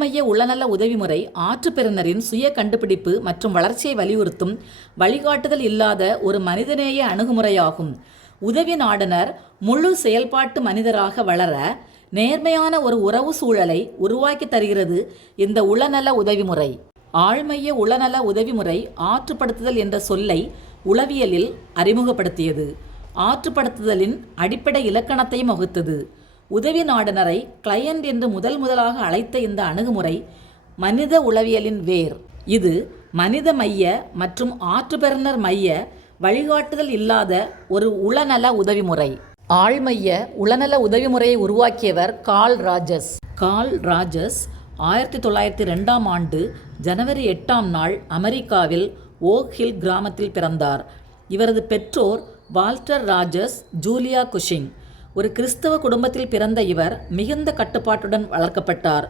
ஆழ்மைய உளநல உதவிமுறை ஆற்றுப்பெறுநரின் சுய கண்டுபிடிப்பு மற்றும் வளர்ச்சியை வலியுறுத்தும் வழிகாட்டுதல் இல்லாத ஒரு மனிதநேய அணுகுமுறையாகும். உதவி நாடுனர் முழு செயல்பாட்டு மனிதராக வளர நேர்மையான ஒரு உறவு சூழலை உருவாக்கி தருகிறது இந்த உளநல உதவிமுறை. ஆழ்மைய உளநல உதவிமுறை ஆற்றுப்படுத்துதல் என்ற சொல்லை உளவியலில் அறிமுகப்படுத்தியது. ஆற்றுப்படுத்துதலின் அடிப்படை இலக்கணத்தையும் வகுத்தது. உதவி நாடுனரை கிளையண்ட் என்று முதலாக அழைத்த இந்த அணுகுமுறை மனித உளவியலின் வேர். இது மனித மைய மற்றும் ஆற்றுப்பெறுநர் மைய வழிகாட்டுதல் இல்லாத ஒரு உளநல உதவிமுறை. ஆழ்மைய உளநல உதவிமுறையை உருவாக்கியவர் கார்ல் ராஜர்ஸ். கார்ல் ராஜர்ஸ் 1902ஆம் ஆண்டு ஜனவரி 8ஆம் நாள் அமெரிக்காவில் ஓக் ஹில் கிராமத்தில் பிறந்தார். இவரது பெற்றோர் வால்டர் ராஜர்ஸ், ஜூலியா குஷிங். ஒரு கிறிஸ்தவ குடும்பத்தில் பிறந்த இவர் மிகுந்த கட்டுப்பாட்டுடன் வளர்க்கப்பட்டார்.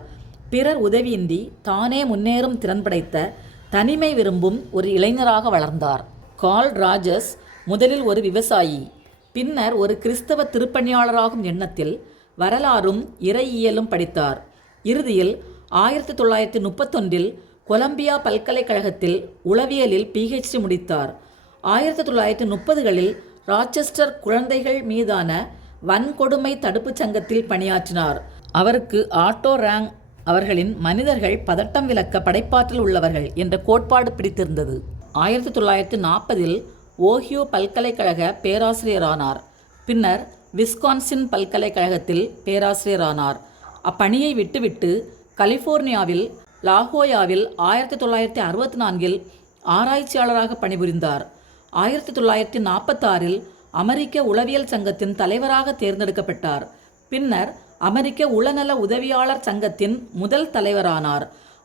பிறர் உதவியின்றி தானே முன்னேறும் திறன் படைத்த தனிமை விரும்பும் ஒரு இளைஞராக வளர்ந்தார். கார்ல் ராஜர்ஸ் முதலில் ஒரு விவசாயி, பின்னர் ஒரு கிறிஸ்தவ திருப்பணியாளராகும் எண்ணத்தில் வரலாறும் இறையியலும் படித்தார். இறுதியில் 1931இல் கொலம்பியா பல்கலைக்கழகத்தில் உளவியலில் PhD முடித்தார். 1930களில் ராச்செஸ்டர் குழந்தைகள் மீதான வன்கொடுமை தடுப்புச் சங்கத்தில் பணியாற்றினார். அவருக்கு ஆட்டோ ராங் அவர்களின் மனிதர்கள் பதட்டம் விலக்க படைப்பாற்றல் உள்ளவர்கள் என்ற கோட்பாடு பிடித்திருந்தது. 1940இல் ஓஹியோ பல்கலைக்கழக பேராசிரியரானார். பின்னர் விஸ்கான்சின் பல்கலைக்கழகத்தில் பேராசிரியரானார். அப்பணியை விட்டுவிட்டு கலிஃபோர்னியாவில் லாஹோயாவில் 1964இல் ஆராய்ச்சியாளராக பணிபுரிந்தார். 1946இல் அமெரிக்க உளவியல் சங்கத்தின் தலைவராக தேர்ந்தெடுக்கப்பட்டார். பின்னர் அமெரிக்க உளநல உதவியாளர் சங்கத்தின் முதல் தலைவரானார்.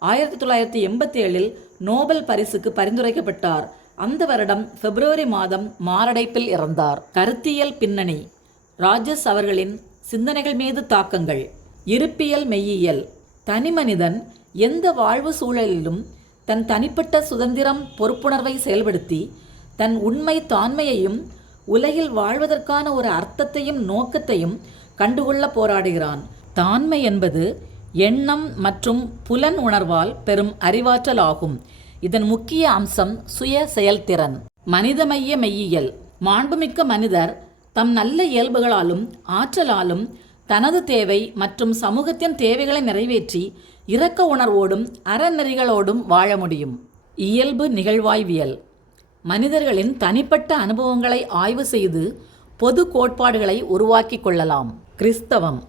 1987இல் நோபல் பரிசுக்கு பரிந்துரைக்கப்பட்டார். அந்த வருடம் பிப்ரவரி மாதம் மாரடைப்பில் இறந்தார். கருத்தியல் பின்னணி. ராஜர்ஸ் அவர்களின் சிந்தனைகள் மீது தாக்கங்கள். இருப்பியல் மெய்யியல். தனிமனிதன் எந்த வாழ்வு சூழலிலும் தன் தனிப்பட்ட சுதந்திரம், பொறுப்புணர்வை செயல்படுத்தி தன் உண்மை தாண்மையையும் உலகில் வாழ்வதற்கான ஒரு அர்த்தத்தையும் நோக்கத்தையும் கண்டுகொள்ள போராடுகிறான். தாண்மை என்பது எண்ணம் மற்றும் புலன் உணர்வால் பெறும் அறிவாற்றல் ஆகும். இதன் முக்கிய அம்சம் சுய செயல்திறன். மனிதமைய மெய்யியல். மாண்புமிக்க மனிதர் தம் நல்ல இயல்புகளாலும் ஆற்றலாலும் தனது தேவை மற்றும் சமூகத்தின் தேவைகளை நிறைவேற்றி இரக்க உணர்வோடும் அறநெறிகளோடும் வாழ முடியும். இயல்பு நிகழ்வாய்வியல். மனிதர்களின் தனிப்பட்ட அனுபவங்களை ஆய்வு செய்து பொது கோட்பாடுகளை உருவாக்கி கொள்ளலாம். கிறிஸ்தவம்.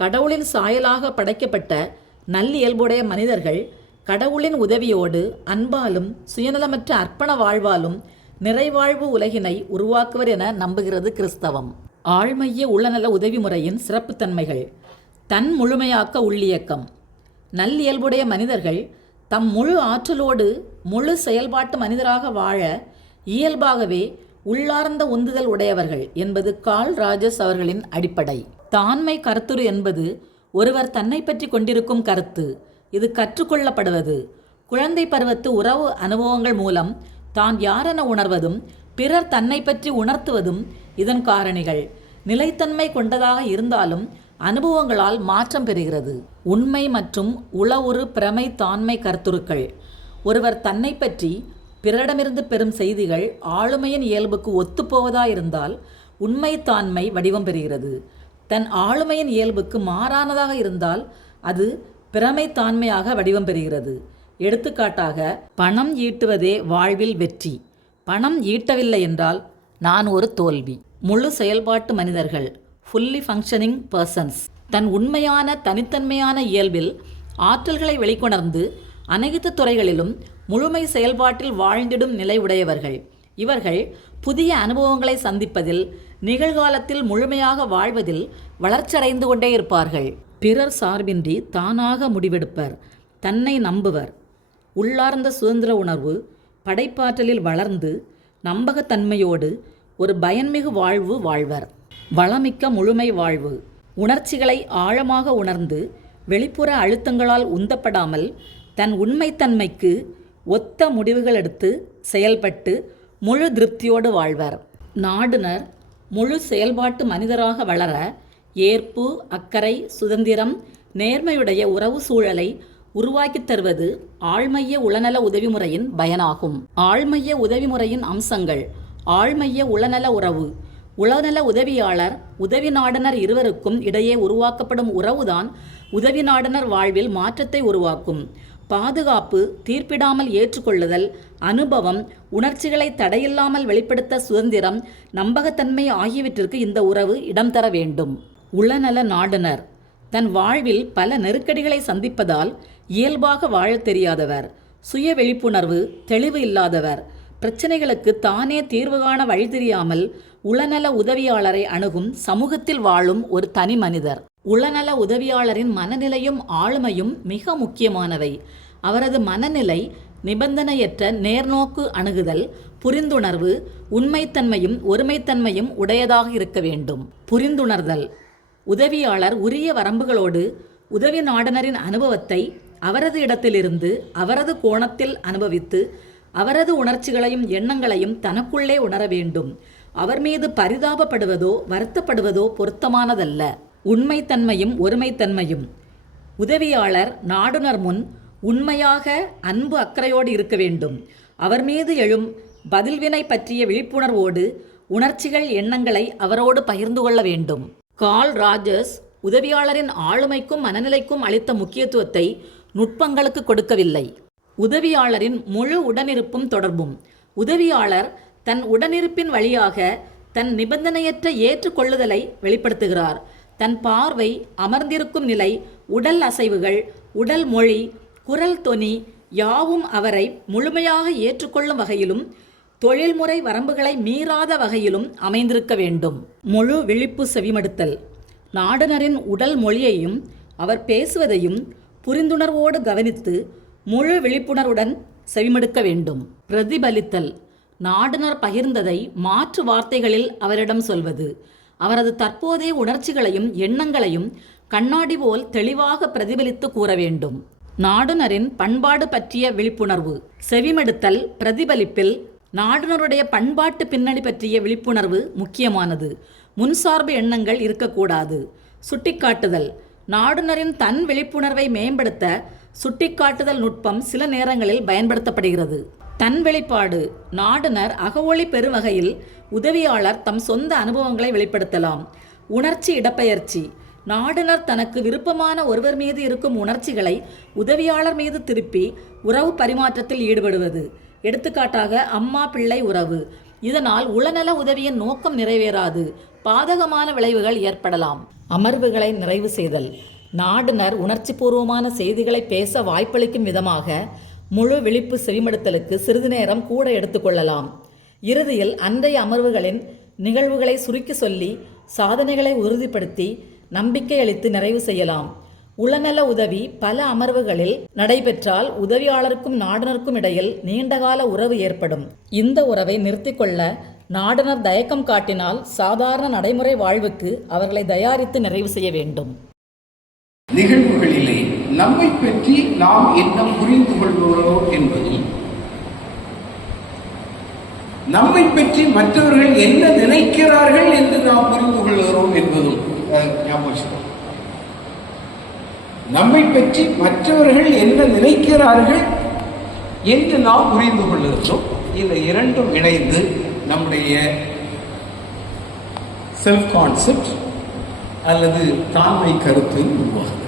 கடவுளின் சாயலாக படைக்கப்பட்ட நல்லியல்புடைய மனிதர்கள் கடவுளின் உதவியோடு அன்பாலும் சுயநலமற்ற அர்ப்பண வாழ்வாலும் நிறைவாழ்வு உலகினை உருவாக்குவர் என நம்புகிறது கிறிஸ்தவம். ஆழ்மைய உளநல உதவிமுறையின் சிறப்புத்தன்மைகள். தன் முழுமையாக்க உள்ளியக்கம். நல்லியல்புடைய மனிதர்கள் தம் முழு ஆற்றலோடு முழு செயல்பாட்டு மனிதராக வாழ இயல்பாகவே உள்ளார்ந்த உந்துதல் உடையவர்கள் என்பது கார்ல் ராஜர்ஸ் அவர்களின் அடிப்படை. தாண்மை கருத்துரு என்பது ஒருவர் தன்னை பற்றி கொண்டிருக்கும் கருத்து. இது கற்றுக்கொள்ளப்படுவது. குழந்தை பருவத்து உறவு அனுபவங்கள் மூலம் தான் யாரென உணர்வதும் பிறர் தன்னை பற்றி உணர்த்துவதும் இதன் காரணிகள். நிலைத்தன்மை கொண்டதாக இருந்தாலும் அனுபவங்களால் மாற்றம் பெறுகிறது. உண்மை மற்றும் உளவுறு பிரமை தாண்மை கருத்துருக்கள். ஒருவர் தன்னை பற்றி பிறரிடமிருந்து பெறும் செய்திகள் ஆளுமையின் இயல்புக்கு ஒத்துப்போவதாயிருந்தால் உண்மை தாண்மை வடிவம் பெறுகிறது. தன் ஆளுமையின் இயல்புக்கு மாறானதாக இருந்தால் அது பிரமை தாண்மையாக வடிவம் பெறுகிறது. எடுத்துக்காட்டாக, பணம் ஈட்டுவதே வாழ்வில் வெற்றி. பணம் ஈட்டவில்லை என்றால் நான் ஒரு தோல்வி. முழு செயல்பாட்டு மனிதர்கள், ஃபுல்லி ஃபங்க்ஷனிங் பர்சன்ஸ், தன் உண்மையான தனித்தன்மையான இயல்பில் ஆற்றல்களை வெளிக்கொணர்ந்து அனைத்து துறைகளிலும் முழுமை செயல்பாட்டில் வாழ்ந்திடும் நிலை உடையவர்கள். இவர்கள் புதிய அனுபவங்களை சந்திப்பதில், நிகழ்காலத்தில் முழுமையாக வாழ்வதில் வளர்ச்சியடைந்து கொண்டே இருப்பார்கள். பிறர் சார்பின்றி தானாக முடிவெடுப்பர். தன்னை நம்புவர். உள்ளார்ந்த சுதந்திர உணர்வு, படைப்பாற்றலில் வளர்ந்து நம்பகத்தன்மையோடு ஒரு பயன்மிகு வாழ்வு வாழ்வர். வளமிக்க முழுமை வாழ்வு. உணர்ச்சிகளை ஆழமாக உணர்ந்து வெளிப்புற அழுத்தங்களால் உந்தப்படாமல் தன் உண்மைத்தன்மைக்கு ஒத்த முடிவுகள் எடுத்து செயல்பட்டு முழு திருப்தியோடு வாழ்வர். நாடுனர் முழு செயல்பாட்டு மனிதராக வளர ஏற்பு, அக்கறை, சுதந்திரம், நேர்மையுடைய உறவு சூழலை உருவாக்கித் தருவது ஆழ்மைய உளநல உதவி முறையின் பயனாகும். ஆழ்மைய உதவி முறையின் அம்சங்கள்: ஆழ்மைய உளநல உறவு. உளநல உதவியாளர் உதவி நாடனர் இருவருக்கும் இடையே உருவாக்கப்படும் உறவுதான் உதவி நாடனர் வாழ்வில் மாற்றத்தை உருவாக்கும். பாதுகாப்பு, தீர்ப்பிடாமல் ஏற்றுக்கொள்ளுதல், அனுபவம், உணர்ச்சிகளை தடையில்லாமல் வெளிப்படுத்த சுதந்திரம், நம்பகத்தன்மை ஆகியவற்றிற்கு இந்த உறவு இடம் தர வேண்டும். உளநல நாடனர் தன் வாழ்வில் பல நெருக்கடிகளை சந்திப்பதால் இயல்பாக வாழத் தெரியாதவர், சுய விழிப்புணர்வு, தெளிவு இல்லாதவர், பிரச்சனைகளுக்கு தானே தீர்வு காண வழி தெரியாமல் உளநல உதவியாளரை அணுகும் சமூகத்தில் வாழும் ஒரு தனி மனிதர். உளநல உதவியாளரின் மனநிலையும் ஆளுமையும் மிக முக்கியமானவை. அவரது மனநிலை நிபந்தனையற்ற நேர்நோக்கு அணுகுதல், புரிந்துணர்வு, உண்மைத்தன்மையும் ஒருமைத்தன்மையும் உடையதாக இருக்க வேண்டும். புரிந்துணர்தல்: உதவியாளர் உரிய வரம்புகளோடு உதவி நாடனரின் அனுபவத்தை அவரது இடத்திலிருந்து அவரது கோணத்தில் அனுபவித்து அவரது உணர்ச்சிகளையும் எண்ணங்களையும் தனக்குள்ளே உணர வேண்டும். அவர் மீது பரிதாபப்படுவதோ வருத்தப்படுவதோ பொருத்தமானதல்ல. உண்மைத்தன்மையும் ஒருமைத்தன்மையும்: உதவியாளர் நாடுனர் முன் உண்மையாக அன்பு அக்கறையோடு இருக்க வேண்டும். அவர் மீது எழும் பதில்வினை பற்றிய விழிப்புணர்வோடு உணர்ச்சிகள் எண்ணங்களை அவரோடு பகிர்ந்து கொள்ள வேண்டும். கார்ல் ராஜர்ஸ் உதவியாளரின் ஆளுமைக்கும் மனநிலைக்கும் அளித்த முக்கியத்துவத்தை நுட்பங்களுக்கு கொடுக்கவில்லை. உதவியாளரின் முழு உடனிருப்பும் தொடர்பும்: உதவியாளர் தன் உடனிருப்பின் வழியாக தன் நிபந்தனையற்ற ஏற்றுக்கொள்ளுதலை வெளிப்படுத்துகிறார். தன் பார்வை, அமர்ந்திருக்கும் நிலை, உடல் அசைவுகள், உடல் மொழி, குரல் தொனி யாவும் அவரை முழுமையாக ஏற்றுக்கொள்ளும் வகையிலும் தொழில்முறை வரம்புகளை மீறாத வகையிலும் அமைந்திருக்க வேண்டும். முழு விழிப்பு செவிமடுத்தல்: நாடனரின் உடல் மொழியையும் அவர் பேசுவதையும் புரிந்துணர்வோடு கவனித்து முழு விழிப்புணர்வுடன் செவிமடுக்க வேண்டும். பிரதிபலித்தல்: நாடனர் பகிர்ந்ததை மாற்று வார்த்தைகளில் அவரிடம் சொல்வது. அவரது தற்போதைய உணர்ச்சிகளையும் எண்ணங்களையும் கண்ணாடி போல் தெளிவாக பிரதிபலித்து கூற வேண்டும். நாடுனரின் பண்பாடு பற்றிய விழிப்புணர்வு: செவிமடுத்தல் பிரதிபலிப்பில் நாடுனருடைய பண்பாட்டு பின்னணி பற்றிய விழிப்புணர்வு முக்கியமானது. முன்சார்பு எண்ணங்கள் இருக்கக்கூடாது. சுட்டிக்காட்டுதல்: நாடுனரின் தன் விழிப்புணர்வை மேம்படுத்த சுட்டிக்காட்டுதல் நுட்பம் சில நேரங்களில் பயன்படுத்தப்படுகிறது. தன் வெளிப்பாடு: நாடுனர் அகவொளி பெறும் வகையில் உதவியாளர் தம் சொந்த அனுபவங்களை வெளிப்படுத்தலாம். உணர்ச்சி இடப்பெயர்ச்சி: நாடுனர் தனக்கு விருப்பமான ஒருவர் மீது இருக்கும் உணர்ச்சிகளை உதவியாளர் மீது திருப்பி உறவு பரிமாற்றத்தில் ஈடுபடுவது. எடுத்துக்காட்டாக அம்மா பிள்ளை உறவு. இதனால் உளநல உதவியின் நோக்கம் நிறைவேறாது, பாதகமான விளைவுகள் ஏற்படலாம். அமர்வுகளை நிறைவு செய்தல்: நாடுனர் உணர்ச்சிபூர்வமான செய்திகளை பேச வாய்ப்பளிக்கும் விதமாக முழு விழிப்பு செவிமடுத்தலுக்கு சிறிது நேரம் கூட எடுத்துக்கொள்ளலாம். இறுதியில் அன்றைய அமர்வுகளின் நிகழ்வுகளை சுருக்கி சொல்லி சாதனைகளை உறுதிப்படுத்தி நம்பிக்கை அளித்து நிறைவு செய்யலாம். உளநல உதவி பல அமர்வுகளில் நடைபெற்றால் உதவியாளருக்கும் நாடுனருக்கும் இடையில் நீண்டகால உறவு ஏற்படும். இந்த உறவை நிறுத்திக்கொள்ள நாடுனர் தயக்கம் காட்டினால் சாதாரண நடைமுறை வாழ்வுக்கு அவர்களை தயாரித்து நிறைவு செய்ய வேண்டும். நிகழ்வுகளிலே நம்மை பற்றி நாம் என்ன புரிந்து கொள்கிறோம் என்பதும், நம்மை பற்றி மற்றவர்கள் என்ன நினைக்கிறார்கள் என்று நாம் புரிந்து கொள்கிறோம் என்பதும் ஞாபகம். நம்மை பற்றி மற்றவர்கள் என்ன நினைக்கிறார்கள் என்று நாம் புரிந்து கொள்கிறோம். இந்த இரண்டும் இணைந்து நம்முடைய செல்ஃப் கான்செப்ட் அல்லது தாண்மை கருத்து உருவாகுது.